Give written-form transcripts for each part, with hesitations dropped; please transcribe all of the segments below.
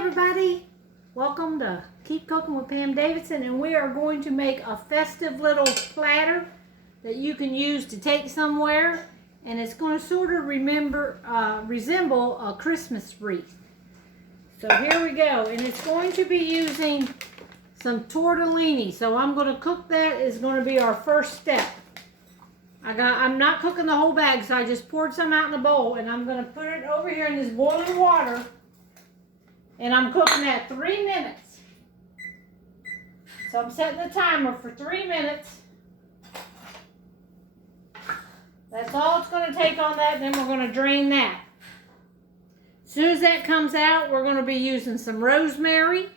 everybody, welcome to Keep Cooking with Pam Davidson, and we are going to make a festive little platter that you can use to take somewhere, and it's going to sort of resemble a Christmas wreath. So here we go, and it's going to be using some tortellini. So I'm going to cook that. Is going to be our first step. I'm not cooking the whole bag, so I just poured some out in a bowl, and I'm going to put it over here in this boiling water. And I'm cooking that 3 minutes. So I'm setting the timer for 3 minutes. That's all it's going to take on that. Then we're going to drain that. As soon as that comes out, we're going to be using some rosemary.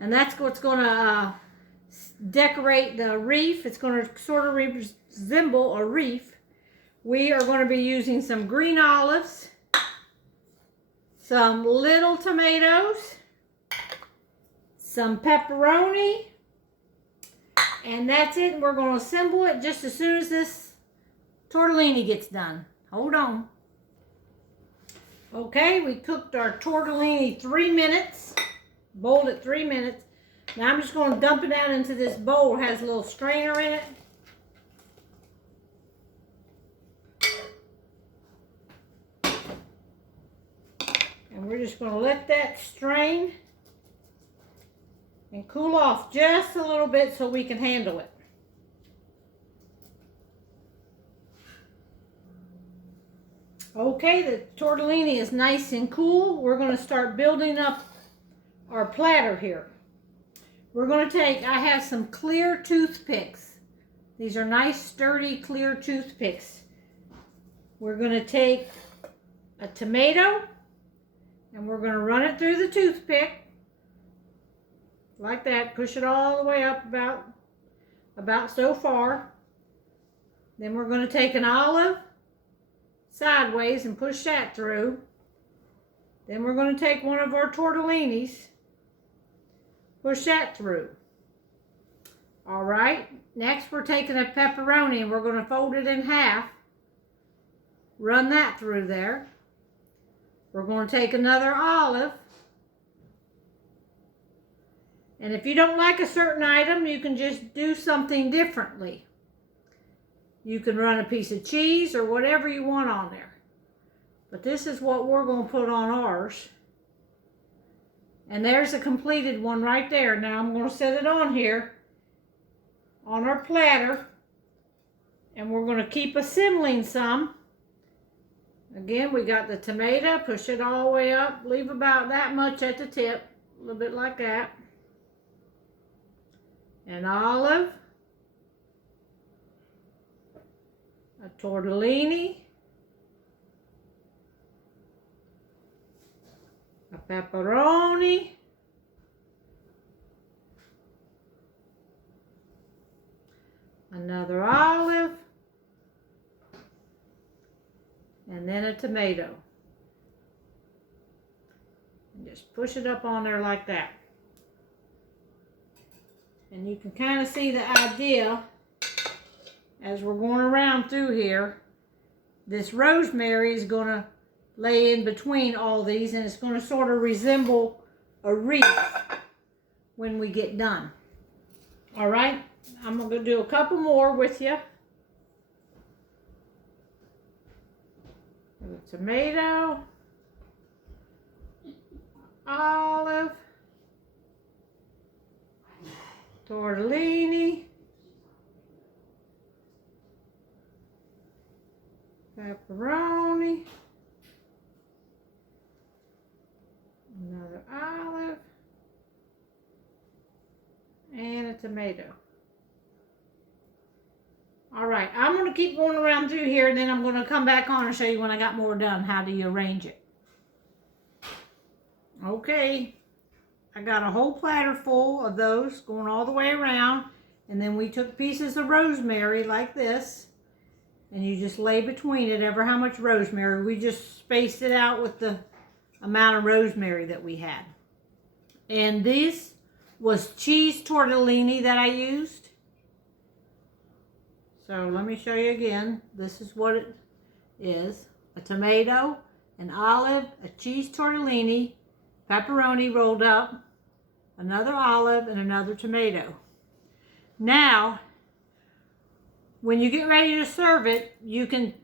And that's what's going to decorate the wreath. It's going to sort of resemble a wreath. We are going to be using some green olives, some little tomatoes, some pepperoni, and that's it. We're going to assemble it just as soon as this tortellini gets done. Hold on. Okay, we cooked our tortellini 3 minutes, boiled it 3 minutes. Now I'm just going to dump it out into this bowl. It has a little strainer in it. And we're just going to let that strain and cool off just a little bit so we can handle it. Okay, the tortellini is nice and cool. We're going to start building up our platter here. We're going to take, I have some clear toothpicks. These are nice, sturdy, clear toothpicks. We're going to take a tomato, and we're going to run it through the toothpick like that. Push it all the way up about so far. Then we're going to take an olive sideways and push that through. Then we're going to take one of our tortellinis, push that through. All right, next we're taking a pepperoni and we're going to fold it in half, run that through there. We're going to take another olive. And if you don't like a certain item, you can just do something differently. You can run a piece of cheese or whatever you want on there. But this is what we're going to put on ours. And there's a completed one right there. Now I'm going to set it on here on our platter. And we're going to keep assembling some. Again, we got the tomato, push it all the way up, leave about that much at the tip, a little bit like that. An olive, a tortellini, a pepperoni, another olive, and then a tomato. And just push it up on there like that. And you can kind of see the idea as we're going around through here. This rosemary is going to lay in between all these, and it's going to sort of resemble a wreath when we get done. All right, I'm going to do a couple more with you. A tomato, olive, tortellini, pepperoni, another olive, and a tomato. All right, I'm going to keep going around through here, and then I'm going to come back on and show you when I got more done, how do you arrange it. Okay, I got a whole platter full of those going all the way around, and then we took pieces of rosemary like this, and you just lay between it ever how much rosemary. We just spaced it out with the amount of rosemary that we had. And this was cheese tortellini that I used. So let me show you again. This is what it is. A tomato, an olive, a cheese tortellini, pepperoni rolled up, another olive, and another tomato. Now, when you get ready to serve it, you can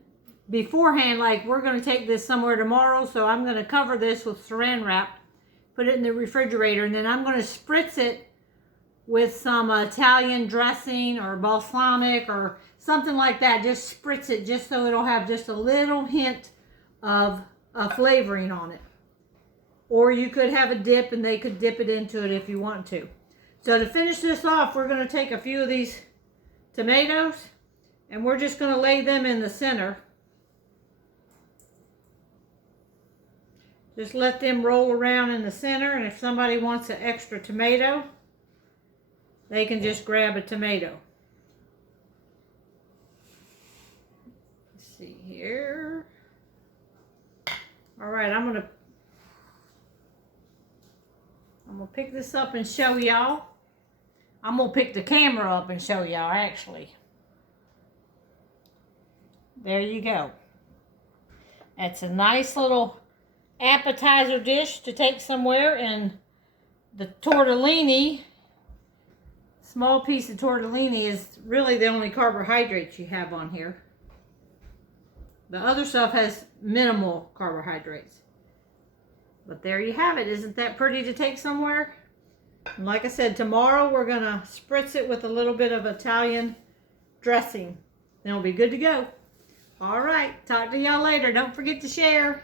beforehand, like we're going to take this somewhere tomorrow, so I'm going to cover this with saran wrap, put it in the refrigerator, and then I'm going to spritz it with some Italian dressing or balsamic or something like that. Just spritz it just so it'll have just a little hint of flavoring on it. Or you could have a dip and they could dip it into it if you want to. So to finish this off, we're going to take a few of these tomatoes and we're just going to lay them in the center. Just let them roll around in the center, and if somebody wants an extra tomato, they can just grab a tomato. Let's see here. All right, I'm gonna pick this up and show y'all. I'm gonna pick the camera up and show y'all actually. There you go. That's a nice little appetizer dish to take somewhere, and the tortellini, small piece of tortellini, is really the only carbohydrates you have on here. The other stuff has minimal carbohydrates. But there you have it. Isn't that pretty to take somewhere? And like I said, tomorrow we're going to spritz it with a little bit of Italian dressing. Then it'll be good to go. All right. Talk to y'all later. Don't forget to share.